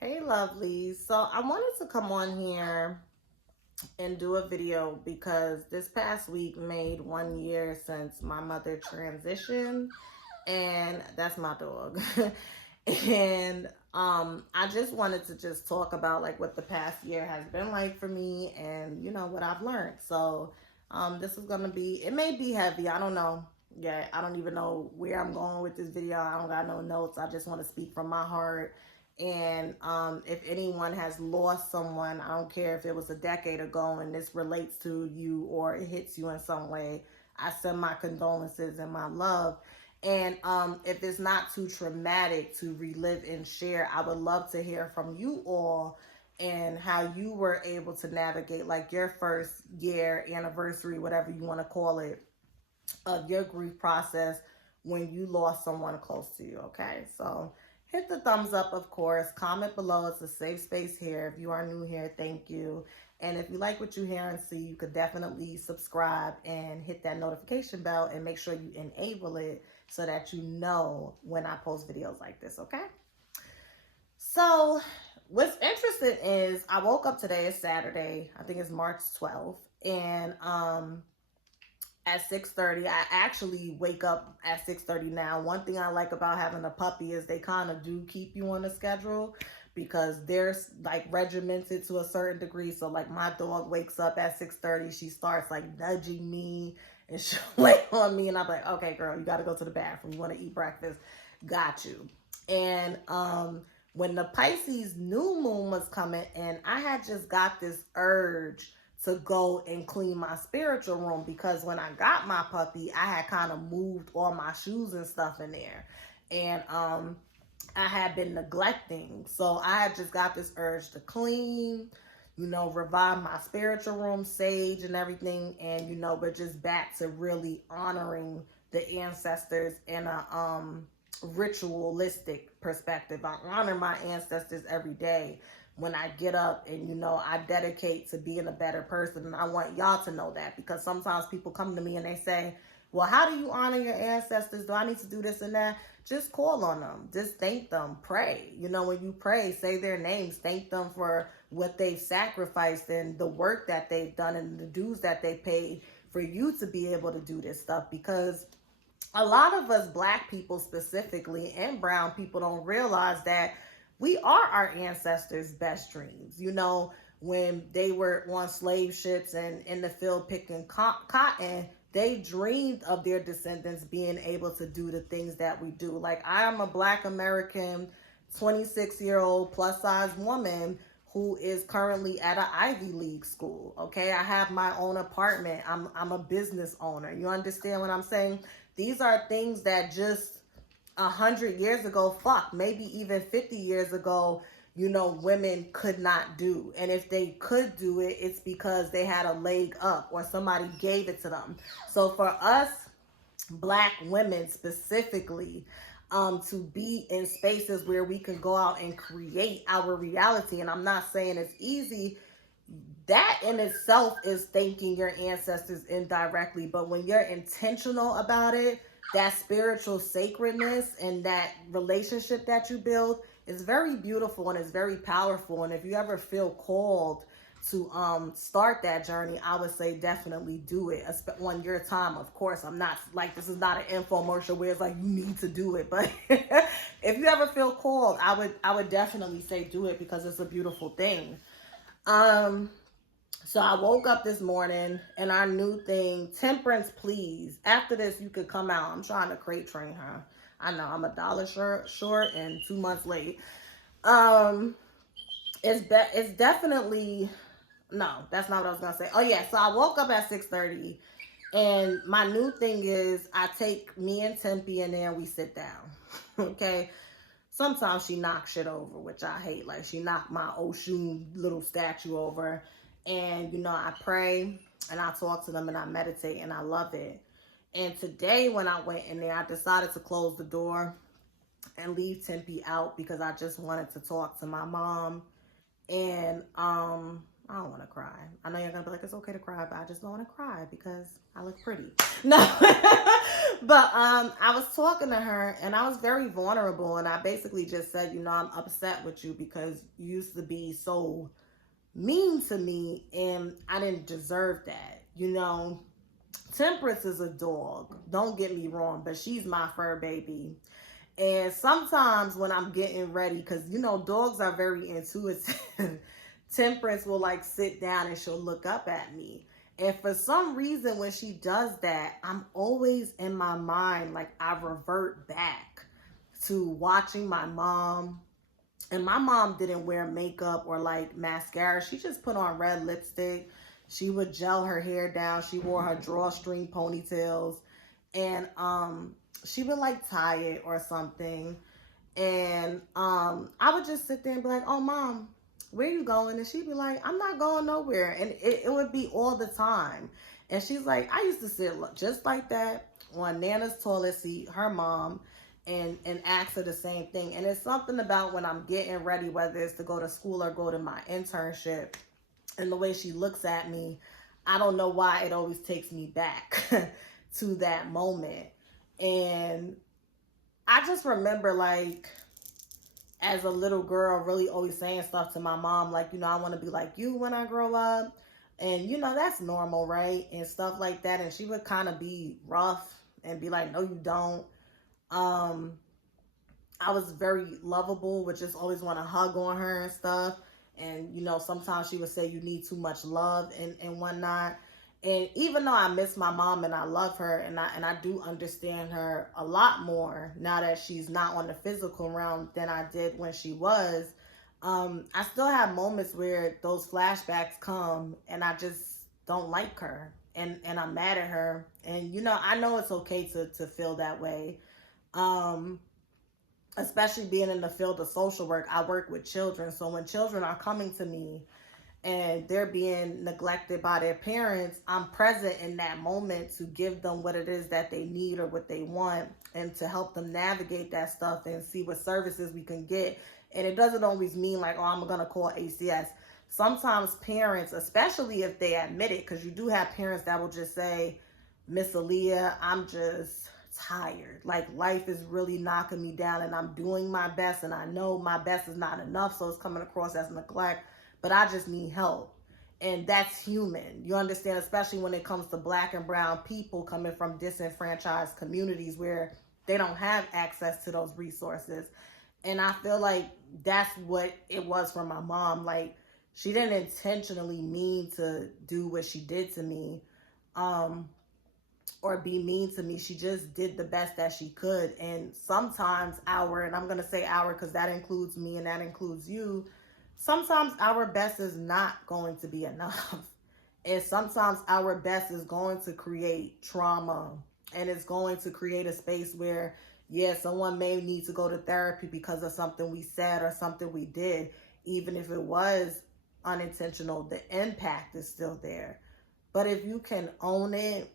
Hey, lovely. So I wanted to come on here and do a video because this past week made 1 year since my mother transitioned, and that's my dog. and I just wanted to just talk about like what the past year has been like for me and what I've learned. So this is gonna be, it may be heavy, I don't know. Yeah, I don't even know where I'm going with this video. I don't got no notes. I just want to speak from my heart. And if anyone has lost someone, I don't care if it was a decade ago and this relates to you or it hits you in some way, I send my condolences and my love. And if it's not too traumatic to relive and share, I would love to hear from you all and how you were able to navigate like your first year anniversary, whatever you want to call it, of your grief process when you lost someone close to you. Okay, so hit the thumbs up, of course. Comment below. It's a safe space here. If you are new here, thank you. And if you like what you hear and see, you could definitely subscribe and hit that notification bell and make sure you enable it so that you know when I post videos like this. Okay, so what's interesting is I woke up today, it's Saturday, I think it's March 12th, and at 6:30. I actually wake up at 6:30 now. One thing I like about having a puppy is they kind of do keep you on a schedule because they're like regimented to a certain degree. So like my dog wakes up at 6:30, she starts like nudging me and she'll lay on me and I'm like, okay girl, you got to go to the bathroom. You want to eat breakfast? Got you. And when the Pisces new moon was coming in, I had just got this urge to go and clean my spiritual room because when I got my puppy, I had kind of moved all my shoes and stuff in there. And I had been neglecting. So I had just got this urge to clean, revive my spiritual room, sage and everything. And we're just back to really honoring the ancestors in a ritualistic perspective. I honor my ancestors every day when I get up, and I dedicate to being a better person. And I want y'all to know that because sometimes people come to me and they say, well, how do you honor your ancestors? Do I need to do this and that? Just call on them. Just thank them. Pray. When you pray, say their names. Thank them for what they've sacrificed and the work that they've done and the dues that they paid for you to be able to do this stuff. Because a lot of us black people specifically and brown people don't realize that we are our ancestors' best dreams. When they were on slave ships and in the field picking cotton, they dreamed of their descendants being able to do the things that we do. Like I am a black American 26-year-old plus size woman who is currently at an Ivy League school. Okay, I have my own apartment. I'm a business owner. You understand what I'm saying? These are things that just 100 years ago, fuck, maybe even 50 years ago, women could not do. And if they could do it, it's because they had a leg up or somebody gave it to them. So for us, black women specifically, to be in spaces where we can go out and create our reality. And I'm not saying it's easy. That in itself is thanking your ancestors indirectly. But when you're intentional about it, that spiritual sacredness and that relationship that you build is very beautiful and it's very powerful. And if you ever feel called to start that journey, I would say definitely do it on your time. Of course, I'm not like, this is not an infomercial where it's like you need to do it, but if you ever feel called, I would definitely say do it because it's a beautiful thing. um so I woke up this morning and our new thing, Temperance Please. After this, you could come out. I'm trying to crate train her. I know I'm a dollar short and 2 months late. Um, it's definitely, no, that's not what I was gonna say. Oh yeah, so I woke up at 6:30, and my new thing is I take me and Tempe in there and we sit down. Okay. Sometimes she knocks shit over, which I hate. Like she knocked my Oshun little statue over. And I pray and I talk to them and I meditate and I love it. And today when I went in there, I decided to close the door and leave Tempe out because I just wanted to talk to my mom. And I don't want to cry. I know you're gonna be like, it's okay to cry, but I just don't want to cry because I look pretty. No, But I was talking to her and I was very vulnerable, and I basically just said, I'm upset with you because you used to be so mean to me and I didn't deserve that. Temperance is a dog. Don't get me wrong, but she's my fur baby. And sometimes when I'm getting ready, because dogs are very intuitive, Temperance will like sit down and she'll look up at me. And for some reason, when she does that, I'm always in my mind, like I revert back to watching my mom. And my mom didn't wear makeup or like mascara. She just put on red lipstick. She would gel her hair down. She wore her drawstring ponytails. And she would like tie it or something. And I would just sit there and be like, "Oh, mom, where you going?" And she'd be like, "I'm not going nowhere." And it would be all the time. And she's like, "I used to sit just like that on Nana's toilet seat, her mom, and ask her the same thing." And it's something about when I'm getting ready, whether it's to go to school or go to my internship, and the way she looks at me, I don't know why it always takes me back to that moment. And I just remember, like, as a little girl, really always saying stuff to my mom, like, I want to be like you when I grow up. And, that's normal, right? And stuff like that. And she would kind of be rough and be like, "No, you don't." Um, I was very lovable, would just always want to hug on her and stuff. And, sometimes she would say, "You need too much love," and whatnot. And even though I miss my mom and I love her, and I do understand her a lot more now that she's not on the physical realm than I did when she was, I still have moments where those flashbacks come and I just don't like her, and I'm mad at her. And I know it's okay to feel that way. Um, Especially being in the field of social work, I work with children. So when children are coming to me and they're being neglected by their parents, I'm present in that moment to give them what it is that they need or what they want, and to help them navigate that stuff and see what services we can get. And it doesn't always mean like, "Oh, I'm going to call ACS." Sometimes parents, especially if they admit it, because you do have parents that will just say, "Miss Aaliyah, I'm just tired. Like, life is really knocking me down and I'm doing my best, and I know my best is not enough, so it's coming across as neglect, but I just need help." And that's human. You understand, especially when it comes to Black and brown people coming from disenfranchised communities where they don't have access to those resources. And I feel like that's what it was for my mom. Like, she didn't intentionally mean to do what she did to me. Um, or be mean to me. She just did the best that she could. And sometimes and I'm going to say our because that includes me and that includes you, sometimes our best is not going to be enough. And sometimes our best is going to create trauma, and it's going to create a space where, yeah, someone may need to go to therapy because of something we said or something we did. Even if it was unintentional, the impact is still there. But if you can own it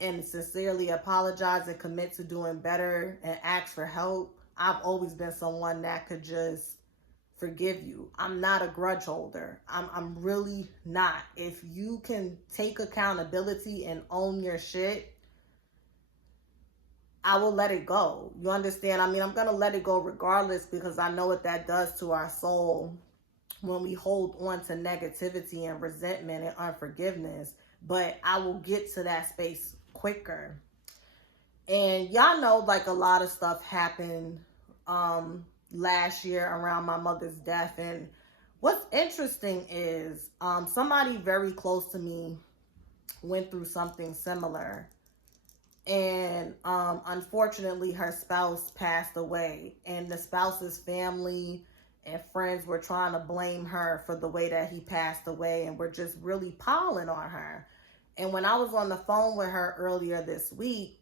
and sincerely apologize and commit to doing better and ask for help, I've always been someone that could just forgive you. I'm not a grudge holder. I'm really not. If you can take accountability and own your shit, I will let it go. You understand? I mean, I'm going to let it go regardless, because I know what that does to our soul when we hold on to negativity and resentment and unforgiveness. But I will get to that space quicker. And y'all know, like, a lot of stuff happened last year around my mother's death. And what's interesting is somebody very close to me went through something similar. And unfortunately, her spouse passed away. And the spouse's family and friends were trying to blame her for the way that he passed away, and were just really piling on her. And when I was on the phone with her earlier this week,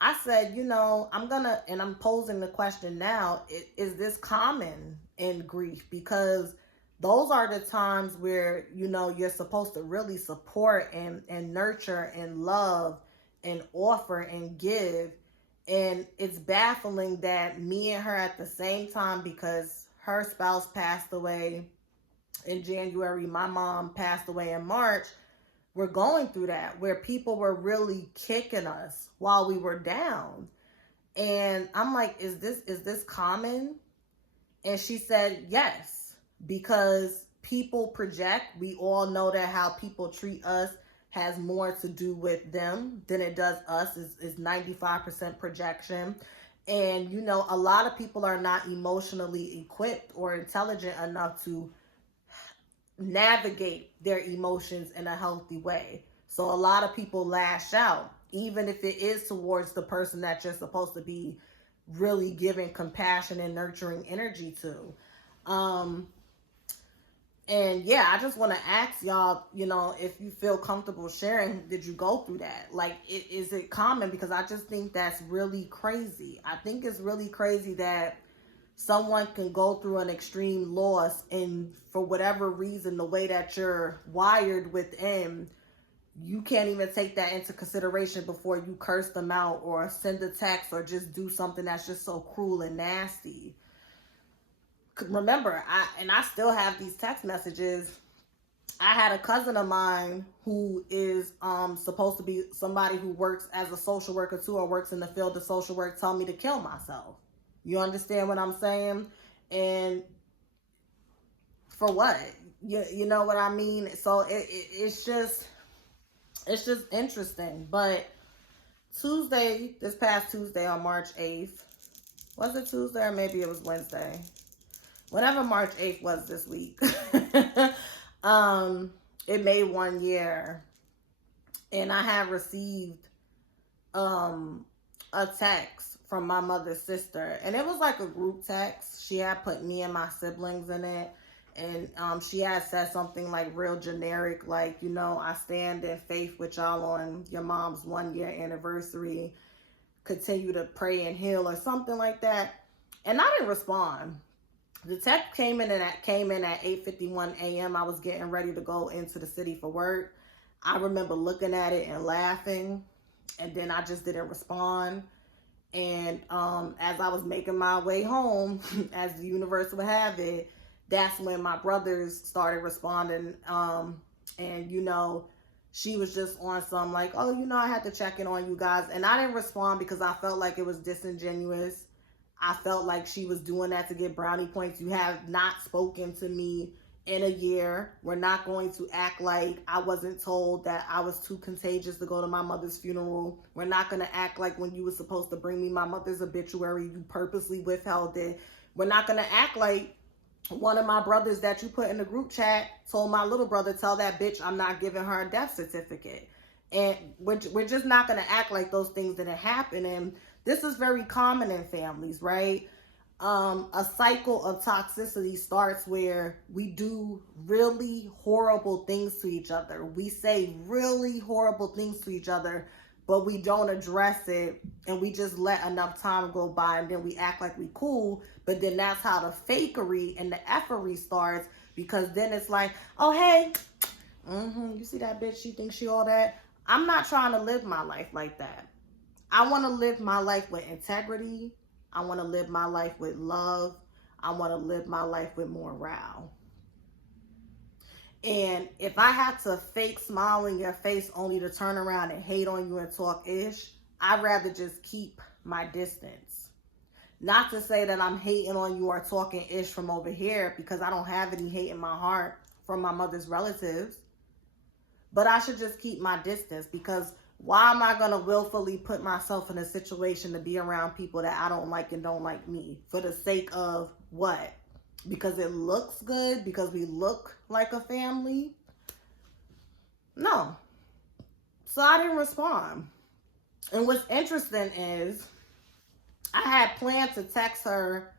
I said, and I'm posing the question now, is this common in grief? Because those are the times where, you're supposed to really support and nurture and love and offer and give. And it's baffling that me and her at the same time, because her spouse passed away in January, my mom passed away in March, were going through that, where people were really kicking us while we were down. And I'm like, is this common? And she said, yes, because people project. We all know that how people treat us has more to do with them than it does us. Is 95% projection. And a lot of people are not emotionally equipped or intelligent enough to navigate their emotions in a healthy way. So a lot of people lash out, even if it is towards the person that you're supposed to be really giving compassion and nurturing energy to. Um, and yeah, I just want to ask y'all, if you feel comfortable sharing, did you go through that? Like, is it common? Because I just think that's really crazy. I think it's really crazy that someone can go through an extreme loss, and for whatever reason, the way that you're wired within, you can't even take that into consideration before you curse them out or send a text or just do something that's just so cruel and nasty. Remember, I still have these text messages. I had a cousin of mine who is supposed to be somebody who works as a social worker too, or works in the field of social work, tell me to kill myself. You understand what I'm saying? And for what? You know what I mean? So it's just interesting. But this past Tuesday on March 8th, was it Tuesday or maybe it was Wednesday? Whenever March 8th was this week, it made 1 year, and I have received a text from my mother's sister, and it was like a group text. She had put me and my siblings in it, and she had said something like real generic, like, I stand in faith with y'all on your mom's 1 year anniversary, continue to pray and heal, or something like that. And I didn't respond. The text came in at 8:51 a.m. I was getting ready to go into the city for work. I remember looking at it and laughing, and then I just didn't respond. And as I was making my way home, as the universe would have it, that's when my brothers started responding. And she was just on some like, oh, I had to check in on you guys. And I didn't respond because I felt like it was disingenuous. I felt like she was doing that to get brownie points. You have not spoken to me in a year. We're not going to act like I wasn't told that I was too contagious to go to my mother's funeral. We're not going to act like when you were supposed to bring me my mother's obituary, you purposely withheld it. We're not going to act like one of my brothers that you put in the group chat told my little brother, tell that bitch I'm not giving her a death certificate. And we're just not going to act like those things didn't happen. And this is very common in families, right? A cycle of toxicity starts where we do really horrible things to each other. We say really horrible things to each other, but we don't address it, and we just let enough time go by, and then we act like we cool. But then that's how the fakery and the effery starts, because then it's like, oh, hey, you see that bitch, she thinks she all that. I'm not trying to live my life like that. I want to live my life with integrity. I want to live my life with love. I want to live my life with morale. And if I have to fake smile in your face only to turn around and hate on you and talk ish, I'd rather just keep my distance. Not to say that I'm hating on you or talking ish from over here, because I don't have any hate in my heart from my mother's relatives. But I should just keep my distance, because why am I going to willfully put myself in a situation to be around people that I don't like and don't like me? For the sake of what? Because it looks good? Because we look like a family? No. So I didn't respond. And what's interesting is I had planned to text her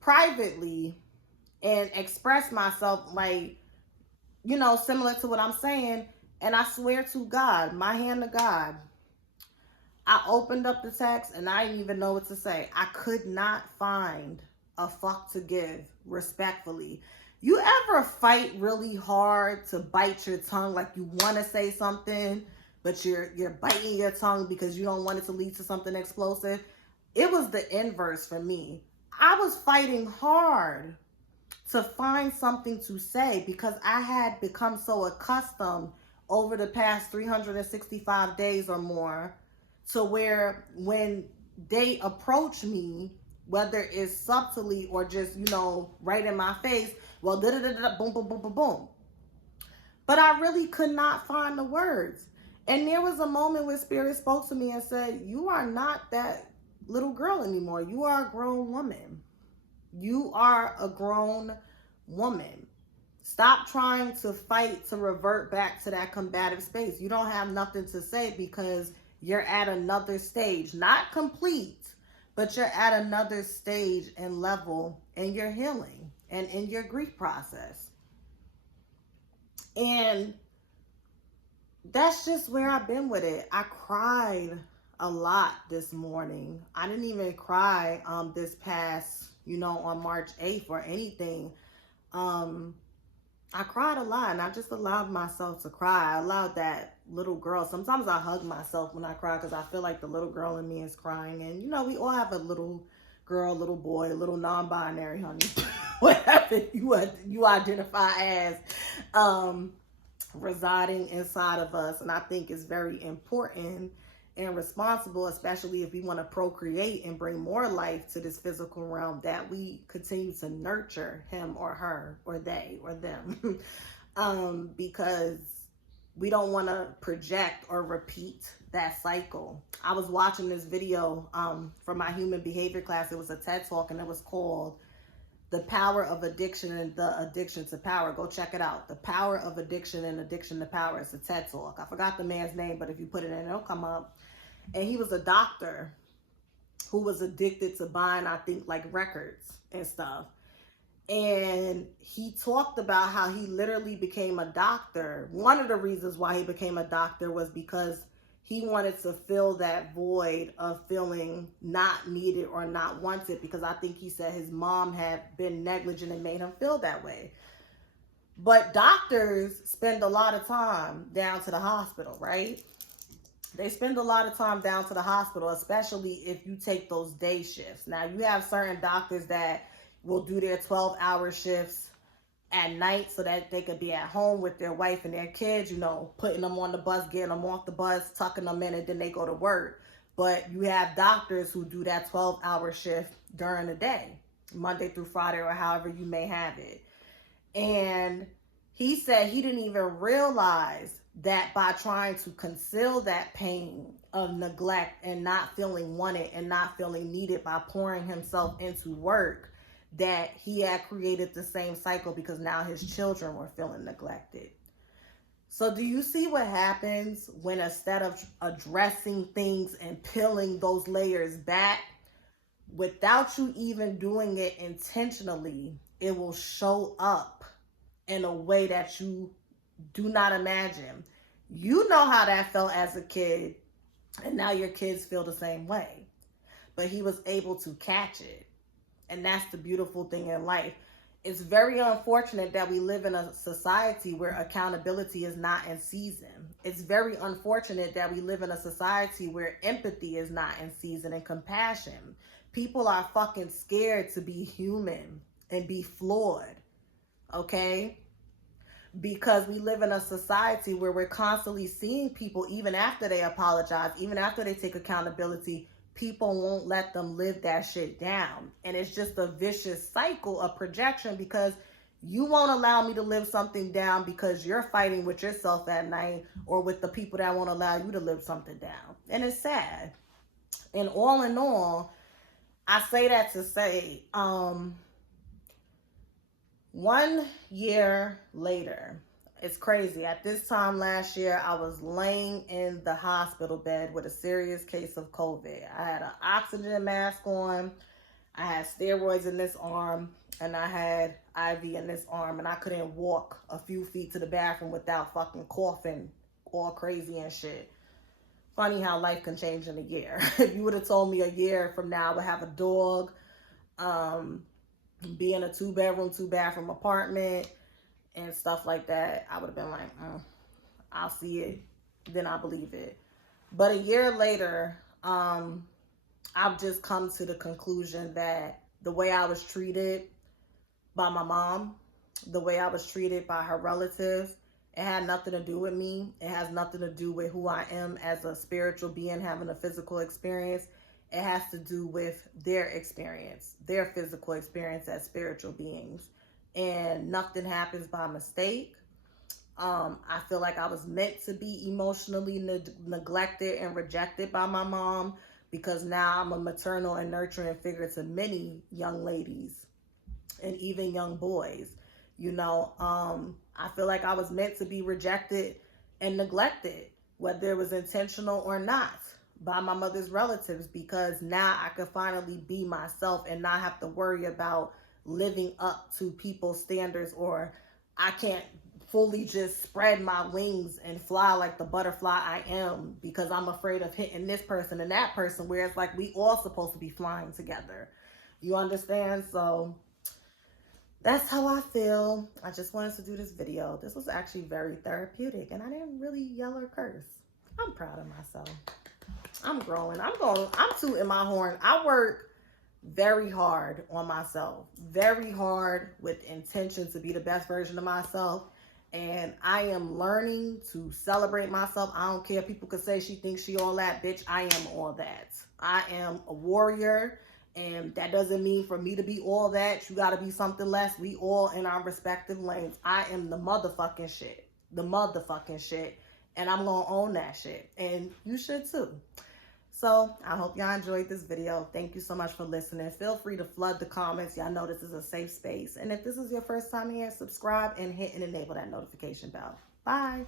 privately and express myself like, similar to what I'm saying. And I swear to God, my hand to God, I opened up the text and I didn't even know what to say. I could not find a fuck to give respectfully. You ever fight really hard to bite your tongue, like you want to say something, but you're biting your tongue because you don't want it to lead to something explosive? It was the inverse for me. I was fighting hard to find something to say because I had become so accustomed over the past 365 days or more, to where when they approach me, whether it's subtly or just, right in my face, well, da da da da, boom, boom, boom, boom, boom. But I really could not find the words. And there was a moment where Spirit spoke to me and said, "You are not that little girl anymore. You are a grown woman. You are a grown woman. Stop trying to fight to revert back to that combative space. You don't have nothing to say because you're at another stage, not complete, but you're at another stage and level in your healing and in your grief process." And that's just where I've been with it. I cried a lot this morning. I didn't even cry this past, on March 8th or anything. I cried a lot, and I just allowed myself to cry. I allowed that little girl. Sometimes I hug myself when I cry because I feel like the little girl in me is crying. And, we all have a little girl, little boy, a little non-binary, honey, whatever you identify as, residing inside of us. And I think it's very important and responsible, especially if we want to procreate and bring more life to this physical realm, that we continue to nurture him or her or they or them. Because we don't want to project or repeat that cycle. I was watching this video from my human behavior class. It was a TED Talk, and it was called "The Power of Addiction and the Addiction to Power." Go check it out. "The Power of Addiction and Addiction to Power." It's a TED Talk. I forgot the man's name, but if you put it in, it'll come up. And he was a doctor who was addicted to buying, I think, like records and stuff. And he talked about how he literally became a doctor. One of the reasons why he became a doctor was because he wanted to fill that void of feeling not needed or not wanted, because I think he said his mom had been negligent and made him feel that way. But doctors spend a lot of time down to the hospital, right? They spend a lot of time down to the hospital, especially if you take those day shifts. Now, you have certain doctors that will do their 12-hour shifts at night so that they could be at home with their wife and their kids, putting them on the bus, getting them off the bus, tucking them in, and then they go to work. But you have doctors who do that 12-hour shift during the day, Monday through Friday, or however you may have it. And he said he didn't even realize that by trying to conceal that pain of neglect and not feeling wanted and not feeling needed by pouring himself into work, that he had created the same cycle, because now his children were feeling neglected. So do you see what happens when, instead of addressing things and peeling those layers back, without you even doing it intentionally, it will show up in a way that you do not imagine. You know how that felt as a kid, and now your kids feel the same way. But he was able to catch it. And that's the beautiful thing in life. It's very unfortunate that we live in a society where accountability is not in season. It's very unfortunate that we live in a society where empathy is not in season, and compassion. People are fucking scared to be human and be flawed. Okay? Because we live in a society where we're constantly seeing people, even after they apologize, even after they take accountability, people won't let them live that shit down. And it's just a vicious cycle of projection, because you won't allow me to live something down because you're fighting with yourself at night, or with the people that won't allow you to live something down. And it's sad. And all in all, I say that to say, 1 year later, it's crazy. At this time last year, I was laying in the hospital bed with a serious case of COVID. I had an oxygen mask on, I had steroids in this arm, and I had IV in this arm, and I couldn't walk a few feet to the bathroom without fucking coughing all crazy and shit. Funny how life can change in a year. If you would have told me a year from now I would have a dog, be in a 2-bedroom, 2-bathroom apartment and stuff like that, I would have been like, I'll see it, then I believe it. But a year later, I've just come to the conclusion that the way I was treated by my mom, the way I was treated by her relatives, It had nothing to do with me. It has nothing to do with who I am as a spiritual being having a physical experience. It has to do with their experience, their physical experience as spiritual beings. And nothing happens by mistake. I feel like I was meant to be emotionally neglected and rejected by my mom, because now I'm a maternal and nurturing figure to many young ladies and even young boys. I feel like I was meant to be rejected and neglected, whether it was intentional or not, by my mother's relatives, because now I could finally be myself and not have to worry about living up to people's standards, or I can't fully just spread my wings and fly like the butterfly I am because I'm afraid of hitting this person and that person, where it's like we all supposed to be flying together. You understand? So that's how I feel. I just wanted to do this video. This was actually very therapeutic, and I didn't really yell or curse. I'm proud of myself. I'm growing. I'm tooting my horn. I work very hard on myself, very hard with intention to be the best version of myself. And I am learning to celebrate myself. I don't care. People could say she thinks she all that. Bitch, I am all that. I am a warrior. And that doesn't mean for me to be all that, you got to be something less. We all in our respective lanes. I am the motherfucking shit. The motherfucking shit. And I'm going to own that shit. And you should too. So I hope y'all enjoyed this video. Thank you so much for listening. Feel free to flood the comments. Y'all know this is a safe space. And if this is your first time here, subscribe and hit and enable that notification bell. Bye.